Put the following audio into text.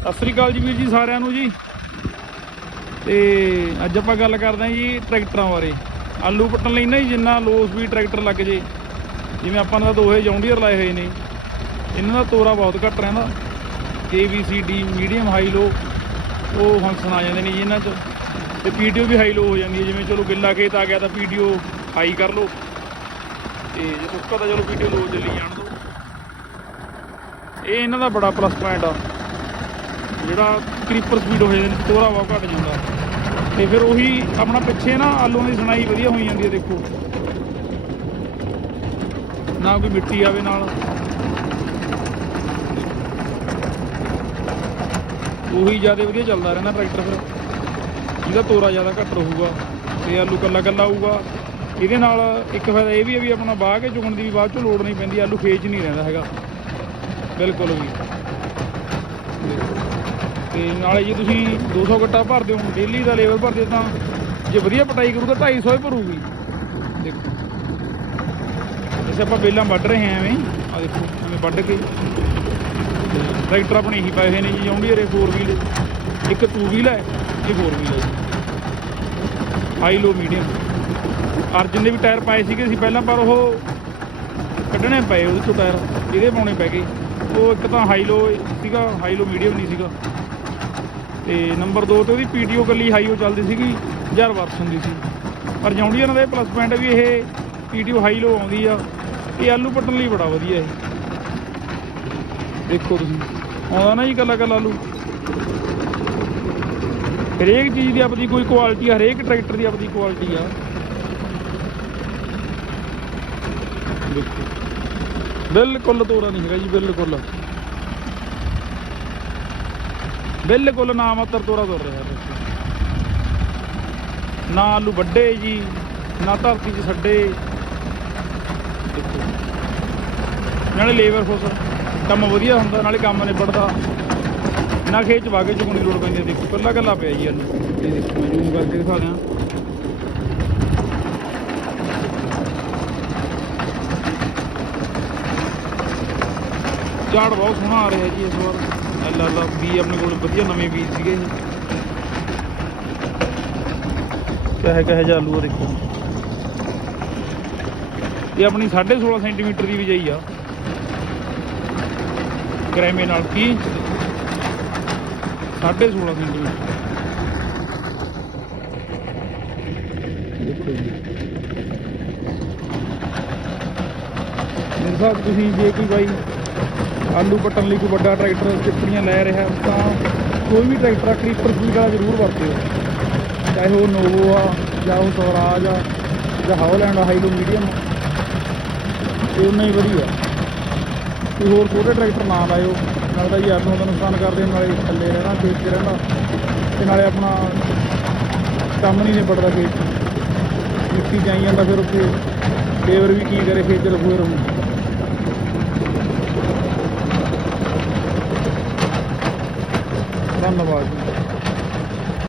ਸਤਿ ਸ੍ਰੀ ਅਕਾਲ ਜੀ ਵੀਰ ਜੀ ਸਾਰਿਆਂ ਨੂੰ ਜੀ। ਤੇ ਅੱਜ ਆਪਾਂ ਗੱਲ ਕਰਦੇ ਹਾਂ ਜੀ ਟਰੈਕਟਰਾਂ ਬਾਰੇ। ਆਲੂ ਪੱਟਣ ਲਈ ਨਾ ਜੀ ਜਿੰਨਾ ਲੋ ਸਪੀਡ ਟਰੈਕਟਰ ਲੱਗ ਜੇ। ਜਿਵੇਂ ਆਪਾਂ ਨੇ ਦੋਹੇ ਜੌਂਡੀਅਰ ਲਾਏ ਹੋਏ ਨੇ। ਇਹਨਾਂ ਦਾ ਤੋਰਾ ਬਹੁਤ ਘੱਟ ਰਹਿੰਦਾ। A, B C D medium high low ਉਹ ਫੰਕਸ਼ਨ ਆ ਜਾਂਦੇ ਨੇ ਜੀ ਇਹਨਾਂ 'ਚ। ਤੇ PTO ਵੀ ਹਾਈ ਲੋ ਹੋ ਜਾਂਦੀ ਹੈ। ਜਿਵੇਂ ਚਲੋ ਗਿੱਲਾ ਖੇਤ ਆ ਗਿਆ ਤਾਂ PTO ਹਾਈ ਕਰ ਲਓ। ਤੇ ਜੇ ਸੁੱਕਾ ਤਾਂ ਚਲੋ PTO ਲੋ ਚੱਲੀ ਜਾਣ ਦੋ। ਇਹ ਇਹਨਾਂ ਦਾ ਬੜਾ ਪਲੱਸ ਪੁਆਇੰਟ ਆ। ਜਿਹੜਾ ਕ੍ਰੀਪਰ ਸਪੀਡ ਹੋ ਜਾਂਦੀ ਨੇ, ਤੋਰਾ ਬਹੁਤ ਘਟ ਜਾਂਦਾ। ਤੇ ਫਿਰ ਉਹੀ ਆਪਣਾ ਪਿੱਛੇ ਨਾ ਆਲੂਆਂ ਦੀ ਸੁਣਾਈ ਵਧੀਆ ਹੋਈ ਜਾਂਦੀ ਹੈ, ਦੇਖੋ। ਨਾ ਕੋਈ ਮਿੱਟੀ ਆਵੇ ਨਾਲ। ਉਹੀ ਜ਼ਿਆਦਾ ਵਧੀਆ ਚੱਲਦਾ ਰਹਿੰਦਾ ਟਰੈਕਟਰ ਫਿਰ। ਜਿਹਦਾ ਤੋਰਾ ਜ਼ਿਆਦਾ ਘੱਟ ਰਹੂਗਾ, ਤੇ ਆਲੂ ਕੱਲਾ ਕੱਲਾ ਆਊਗਾ। ਇਹਦੇ ਨਾਲ ਇੱਕ ਫਾਇਦਾ ਇਹ ਵੀ ਹੈ ਵੀ ਆਪਣਾ ਬਾਹ ਕੇ ਚੁਗਣ ਦੀ ਵੀ ਬਾਅਦ ਚੋਂ ਲੋੜ ਨਹੀਂ ਪੈਂਦੀ, ਆਲੂ ਖੇਚ ਨਹੀਂ ਰਹਿੰਦਾ ਹੈਗਾ। ਬਿਲਕੁਲ ਵੀ। ਤੇ ਨਾਲੇ ਜੇ ਤੁਸੀਂ 200 ਗੱਟਾ ਭਰਦੇ ਹੋ ਡੇਲੀ ਦਾ ਲੇਵਲ ਭਰਦੇ ਤਾਂ ਜੇ ਵਧੀਆ ਪਟਾਈ ਕਰੂ ਤਾਂ 250 ਹੀ ਭਰੂਗੀ। ਦੇਖੋ। ਜਿਵੇਂ ਆਪਾਂ ਬੇਲਾਂ ਵੱਢ ਰਹੇ ਹਾਂ ਐਵੇਂ। ਆ ਦੇਖੋ, ਐਵੇਂ ਵੱਢ ਕੇ। ਤੇ ਟਰੈਕਟਰ ਆਪਣੇ ਇਹੀ ਪਏ ਹੋਏ ਨੇ ਜੀ, ਆਉਂਦੀ ਜੌਂਡੀਅਰ 4 ਵੀਲ ਇੱਕ 2 ਵੀਲ ਹੈ, ਇਹ 4 ਵੀਲ ਹੈ ਹਾਈ ਲੋ ਮੀਡੀਅਮ ਅਰਜਨ ਦੇ ਵੀ ਟਾਇਰ ਪਾਏ ਸੀਗੇ ਅਸੀਂ ਪਹਿਲਾਂ ਪਰ ਉਹ ਕੱਢਣੇ ਪਏ, ਉਹਦੇ ਚੋਂ ਟਾਇਰ ਇਹਦੇ ਪਾਉਣੇ ਪੈ ਗਏ। ਉਹ ਇੱਕ ਤਾਂ ਹਾਈ ਲੋ ਸੀਗਾ ਹਾਈ ਲੋ ਮੀਡੀਅਮ ਨਹੀਂ ਸੀਗਾ। ਤੇ ਨੰਬਰ 2 ਤੇ ਉਹਦੀ ਪੀਟੀਓ ਕੱਲੀ ਹਾਈ ਉਹ ਚੱਲਦੀ ਸੀਗੀ 1000 ਵਰਸ ਹੁੰਦੀ ਸੀ। ਪਰ ਜੌਂਡੀਅਰ ਦਾ ਇਹ ਪਲੱਸ ਪੁਆਇੰਟ ਵੀ ਇਹ ਪੀਟੀਓ ਹਾਈ ਲੋ ਆਉਂਦੀ ਆ। ਇਹ ਆਲੂ ਪੱਟਣ ਲਈ ਬੜਾ ਵਧੀਆ ਇਹ। ਦੇਖੋ ਤੁਸੀਂ, ਆਉਂਦਾ ਨਾ ਜੀ ਕੱਲਾ ਕੱਲਾ ਆਲੂ। ਹਰੇਕ ਚੀਜ਼ ਦੀ ਆਪਦੀ ਕੋਈ ਕੁਆਲਿਟੀ ਹਰੇਕ ਟਰੈਕਟਰ ਦੀ ਆਪਦੀ ਕੁਆਲਿਟੀ ਆ। ਬਿਲਕੁਲ ਤੋਰਾ ਨਹੀਂ ਹੈਗਾ ਜੀ, ਬਿਲਕੁਲ। ਬਿਲਕੁਲ ਨਾ ਮਾਤਰ ਤੋਰਾ ਤੁਰ ਰਿਹਾ ਦੇਖੋ ਨਾ ਆਲੂ ਵੱਡੇ ਜੀ, ਨਾ ਧਰਤੀ 'ਚ ਛੱਡੇ। ਨਾਲੇ ਲੇਬਰ ਫੋਰਸ ਕੰਮ ਵਧੀਆ ਹੁੰਦਾ, ਨਾਲੇ ਕੰਮ ਨਿਬੜਦਾ। ਨਾ ਖੇਤ 'ਚ ਵਾਗੇ ਚੁਗਣ ਦੀ ਲੋੜ ਪੈਂਦੀ ਦੇਖੋ ਕੱਲਾ ਕੱਲਾ ਪਿਆ ਜੀ ਆਲੂ। ਇਹ ਦੇਖੋ, ਮੈਂ ਜ਼ੂਮ ਕਰਕੇ ਦਿਖਾ ਦਿਆਂ ਝਾੜ ਬਹੁਤ ਸੋਹਣਾ ਆ ਰਿਹਾ ਜੀ ਇਸ ਵਾਰ। ਲਾ ਅੱਲਾ, ਵੀ ਆਪਣੇ ਕੋਲ ਵਧੀਆ ਨਵੇਂ ਬੀਜ ਸੀਗੇ ਕਹੇ ਕਹੇ ਜਿਹਾ ਆਲੂ ਆ ਦੇਖੋ। ਇਹ ਆਪਣੀ 16.5 ਸੈਂਟੀਮੀਟਰ ਦੀ ਵਿਜਾਈ ਆ। ਗ੍ਰੈਮੇ ਨਾਲ ਕੀ? 16.5 ਸੈਂਟੀਮੀਟਰ। ਦੇਖੋ ਜੀ। ਮੇਰੇ ਸਾਹਿਬ ਤੁਸੀਂ ਜੇ ਕੋਈ ਬਾਈ ਆਲੂ ਪੱਟਣ ਲਈ ਕੋਈ ਵੱਡਾ ਟਰੈਕਟਰ ਚਿੱਪੜੀਆਂ ਲੈ ਰਿਹਾ, ਤਾਂ ਕੋਈ ਵੀ ਟਰੈਕਟਰ ਕਰੀਪਰ ਸਪੀਡ ਵਾਲਾ ਜ਼ਰੂਰ ਵਰਤਿਓ। ਚਾਹੇ ਉਹ ਨੋਵੋ ਆ, ਜਾਂ ਉਹ ਸਵਰਾਜ ਆ, ਜਾਂ ਹਾਲੈਂਡ ਆ ਹਾਈਲੋ ਮੀਡੀਅਮ ਤੇ ਉਨਾ ਹੀ ਵਧੀਆ। ਕੋਈ ਹੋਰ ਛੋਟੇ ਟਰੈਕਟਰ ਨਾ ਲਾਇਓ। ਨਾਲ ਤਾਂ ਯਾਰ ਨੂੰ ਦਾ ਨੁਕਸਾਨ ਕਰਦੇ ਨਾਲੇ ਥੱਲੇ ਰਹਿਣਾ, ਖੇਤ 'ਚ ਰਹਿਣਾ। ਤੇ ਨਾਲੇ ਆਪਣਾ ਕੰਮ ਨਹੀਂ ਨਿਬੜਦਾ ਖੇਤ 'ਚ। ਮਿੱਟੀ ਜਾਈ ਜਾਂਦਾ ਫਿਰ ਉੱਥੇ। ਲੇਬਰ ਵੀ ਕੀ ਕਰੇ ਖੇਤ 'ਚ ਰਫੂਏ ਰਹੂ। ਧੰਨਵਾਦ ਜੀ